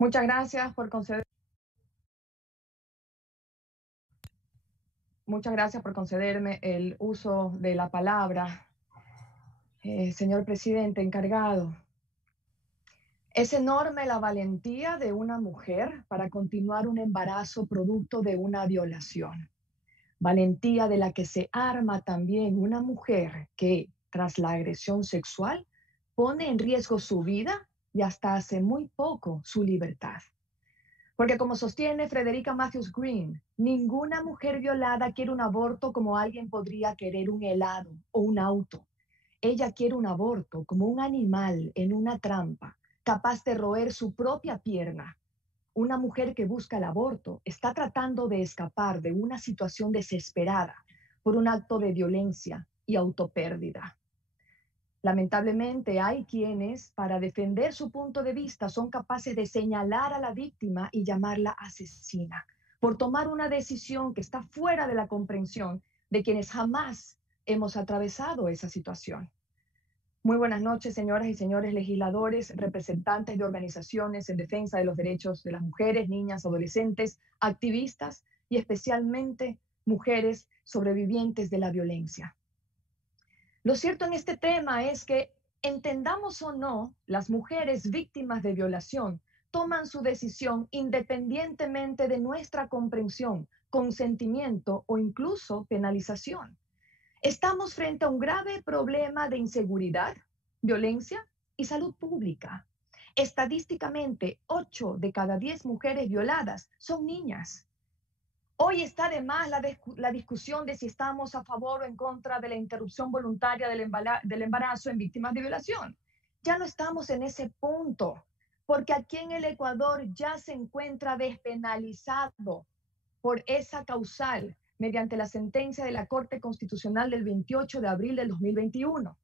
Muchas gracias por conceder. Muchas gracias por concederme el uso de la palabra, señor presidente encargado. Es enorme la valentía de una mujer para continuar un embarazo producto de una violación. Valentía de la que se arma también una mujer que, tras la agresión sexual, pone en riesgo su vida y hasta hace muy poco su libertad. Porque como sostiene Frederica Matthews Green, ninguna mujer violada quiere un aborto como alguien podría querer un helado o un auto. Ella quiere un aborto como un animal en una trampa, capaz de roer su propia pierna. Una mujer que busca el aborto está tratando de escapar de una situación desesperada por un acto de violencia y autopérdida. Lamentablemente hay quienes, para defender su punto de vista, son capaces de señalar a la víctima y llamarla asesina, por tomar una decisión que está fuera de la comprensión de quienes jamás hemos atravesado esa situación. Muy buenas noches, señoras y señores legisladores, representantes de organizaciones en defensa de los derechos de las mujeres, niñas, adolescentes, activistas y especialmente mujeres sobrevivientes de la violencia. Lo cierto en este tema es que, entendamos o no, las mujeres víctimas de violación toman su decisión independientemente de nuestra comprensión, consentimiento o incluso penalización. Estamos frente a un grave problema de inseguridad, violencia y salud pública. Estadísticamente, 8 de cada 10 mujeres violadas son niñas. Hoy está de más la discusión de si estamos a favor o en contra de la interrupción voluntaria del embarazo en víctimas de violación. Ya no estamos en ese punto, porque aquí en el Ecuador ya se encuentra despenalizado por esa causal mediante la sentencia de la Corte Constitucional del 28 de abril del 2021.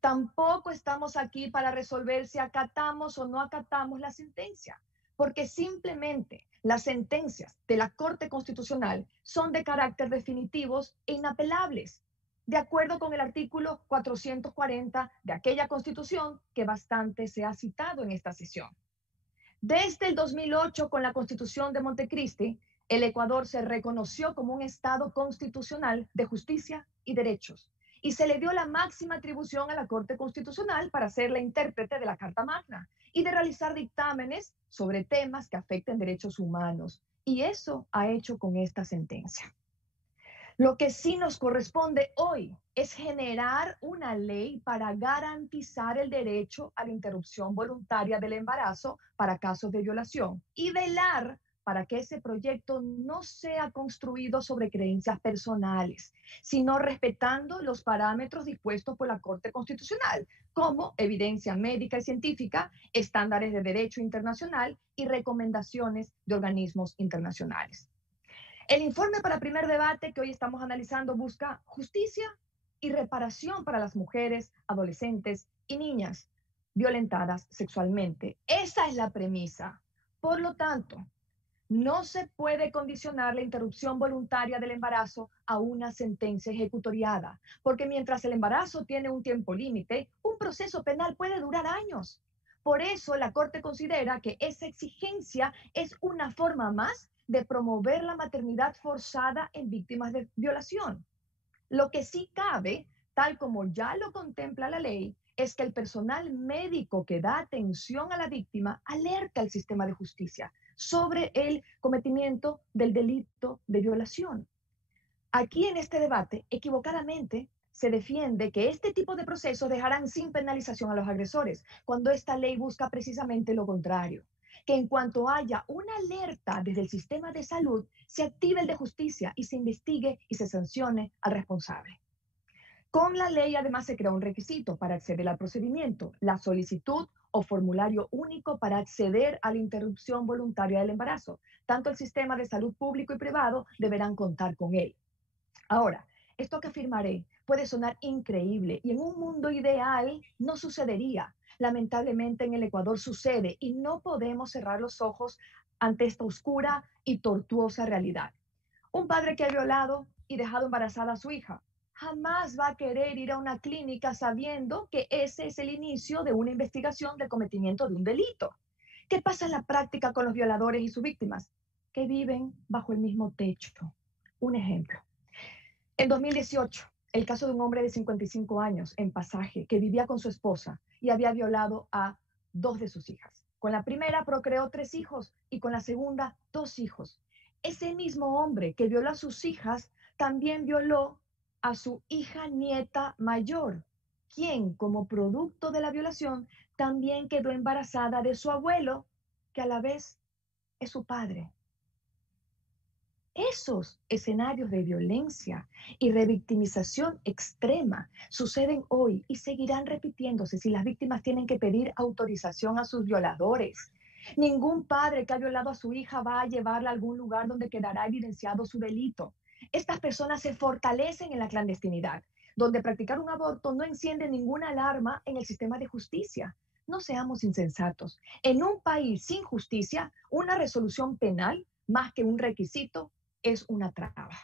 Tampoco estamos aquí para resolver si acatamos o no acatamos la sentencia, porque simplemente las sentencias de la Corte Constitucional son de carácter definitivos e inapelables, de acuerdo con el artículo 440 de aquella Constitución que bastante se ha citado en esta sesión. Desde el 2008, con la Constitución de Montecristi, el Ecuador se reconoció como un Estado constitucional de justicia y derechos, y se le dio la máxima atribución a la Corte Constitucional para ser la intérprete de la Carta Magna y de realizar dictámenes sobre temas que afecten derechos humanos. Y eso ha hecho con esta sentencia. Lo que sí nos corresponde hoy es generar una ley para garantizar el derecho a la interrupción voluntaria del embarazo para casos de violación y velar para que ese proyecto no sea construido sobre creencias personales, sino respetando los parámetros dispuestos por la Corte Constitucional, como evidencia médica y científica, estándares de derecho internacional y recomendaciones de organismos internacionales. El informe para primer debate que hoy estamos analizando busca justicia y reparación para las mujeres, adolescentes y niñas violentadas sexualmente. Esa es la premisa. Por lo tanto, no se puede condicionar la interrupción voluntaria del embarazo a una sentencia ejecutoriada, porque mientras el embarazo tiene un tiempo límite, un proceso penal puede durar años. Por eso la Corte considera que esa exigencia es una forma más de promover la maternidad forzada en víctimas de violación. Lo que sí cabe, tal como ya lo contempla la ley, es que el personal médico que da atención a la víctima alerta al sistema de justicia sobre el cometimiento del delito de violación. Aquí en este debate, equivocadamente, se defiende que este tipo de procesos dejarán sin penalización a los agresores, cuando esta ley busca precisamente lo contrario, que en cuanto haya una alerta desde el sistema de salud, se active el de justicia y se investigue y se sancione al responsable. Con la ley además se crea un requisito para acceder al procedimiento, la solicitud o formulario único para acceder a la interrupción voluntaria del embarazo. Tanto el sistema de salud público y privado deberán contar con él. Ahora, esto que afirmaré puede sonar increíble y en un mundo ideal no sucedería. Lamentablemente en el Ecuador sucede y no podemos cerrar los ojos ante esta oscura y tortuosa realidad. Un padre que ha violado y dejado embarazada a su hija jamás va a querer ir a una clínica sabiendo que ese es el inicio de una investigación del cometimiento de un delito. ¿Qué pasa en la práctica con los violadores y sus víctimas? Que viven bajo el mismo techo. Un ejemplo. En 2018, el caso de un hombre de 55 años en Pasaje que vivía con su esposa y había violado a 2 de sus hijas. Con la primera procreó 3 hijos y con la segunda 2 hijos. Ese mismo hombre que violó a sus hijas también violó a su hija nieta mayor, quien como producto de la violación también quedó embarazada de su abuelo, que a la vez es su padre. Esos escenarios de violencia y revictimización extrema suceden hoy y seguirán repitiéndose si las víctimas tienen que pedir autorización a sus violadores. Ningún padre que ha violado a su hija va a llevarla a algún lugar donde quedará evidenciado su delito. Estas personas se fortalecen en la clandestinidad, donde practicar un aborto no enciende ninguna alarma en el sistema de justicia. No seamos insensatos. En un país sin justicia, una resolución penal, más que un requisito, es una traba.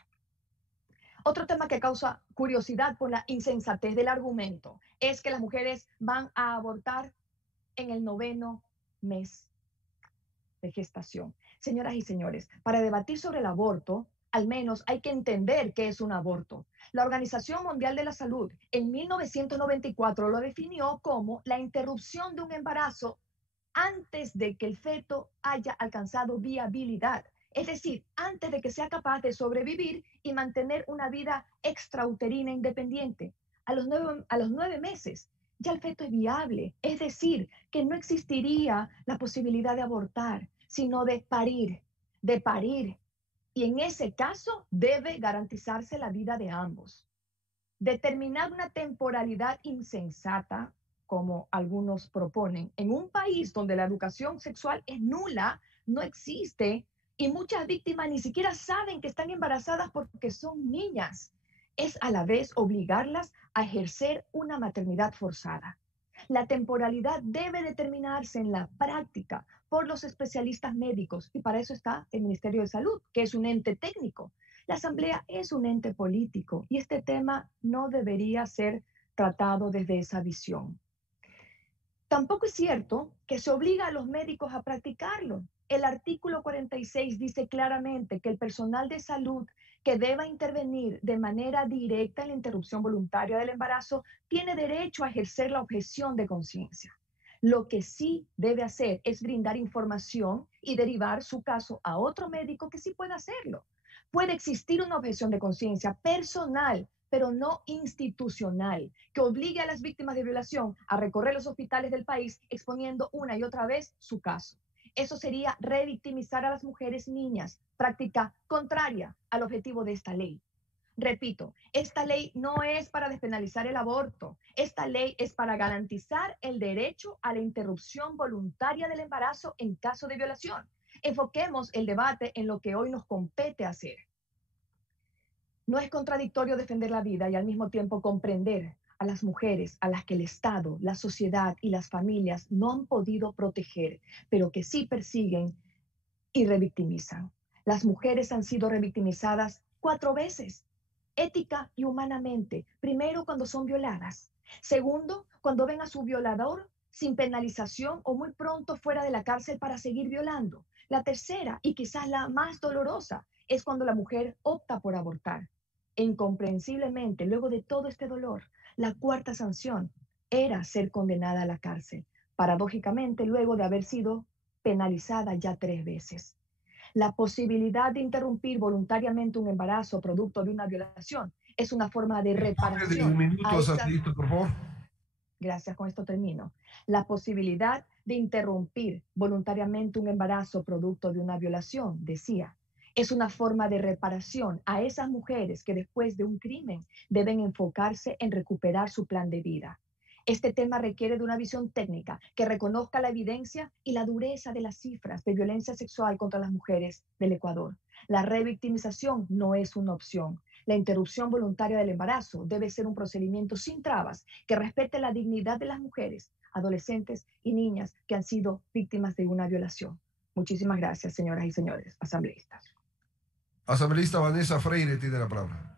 Otro tema que causa curiosidad por la insensatez del argumento es que las mujeres van a abortar en el 9º mes de gestación. Señoras y señores, para debatir sobre el aborto, al menos hay que entender qué es un aborto. La Organización Mundial de la Salud en 1994 lo definió como la interrupción de un embarazo antes de que el feto haya alcanzado viabilidad. Es decir, antes de que sea capaz de sobrevivir y mantener una vida extrauterina independiente. A los 9 meses ya el feto es viable. Es decir, que no existiría la posibilidad de abortar, sino de parir, de parir. Y en ese caso debe garantizarse la vida de ambos. Determinar una temporalidad insensata, como algunos proponen, en un país donde la educación sexual es nula, no existe, y muchas víctimas ni siquiera saben que están embarazadas porque son niñas, es a la vez obligarlas a ejercer una maternidad forzada. La temporalidad debe determinarse en la práctica por los especialistas médicos y para eso está el Ministerio de Salud, que es un ente técnico. La Asamblea es un ente político y este tema no debería ser tratado desde esa visión. Tampoco es cierto que se obliga a los médicos a practicarlo. El artículo 46 dice claramente que el personal de salud que deba intervenir de manera directa en la interrupción voluntaria del embarazo tiene derecho a ejercer la objeción de conciencia. Lo que sí debe hacer es brindar información y derivar su caso a otro médico que sí pueda hacerlo. Puede existir una objeción de conciencia personal, pero no institucional, que obligue a las víctimas de violación a recorrer los hospitales del país exponiendo una y otra vez su caso. Eso sería revictimizar a las mujeres y niñas, práctica contraria al objetivo de esta ley. Repito, esta ley no es para despenalizar el aborto. Esta ley es para garantizar el derecho a la interrupción voluntaria del embarazo en caso de violación. Enfoquemos el debate en lo que hoy nos compete hacer. No es contradictorio defender la vida y al mismo tiempo comprender a las mujeres a las que el Estado, la sociedad y las familias no han podido proteger, pero que sí persiguen y revictimizan. Las mujeres han sido revictimizadas 4 veces, ética y humanamente. Primero, cuando son violadas. Segundo, cuando ven a su violador sin penalización o muy pronto fuera de la cárcel para seguir violando. La tercera, y quizás la más dolorosa, es cuando la mujer opta por abortar. E incomprensiblemente, luego de todo este dolor, la cuarta sanción era ser condenada a la cárcel. Paradójicamente, luego de haber sido penalizada ya 3 veces. La posibilidad de interrumpir voluntariamente un embarazo producto de una violación es una forma de reparación a esas... Por favor. Gracias, con esto termino. La posibilidad de interrumpir voluntariamente un embarazo producto de una violación, decía, es una forma de reparación a esas mujeres que después de un crimen deben enfocarse en recuperar su plan de vida. Este tema requiere de una visión técnica que reconozca la evidencia y la dureza de las cifras de violencia sexual contra las mujeres del Ecuador. La revictimización no es una opción. La interrupción voluntaria del embarazo debe ser un procedimiento sin trabas que respete la dignidad de las mujeres, adolescentes y niñas que han sido víctimas de una violación. Muchísimas gracias, señoras y señores asambleístas. Asambleísta Vanessa Freire tiene la palabra.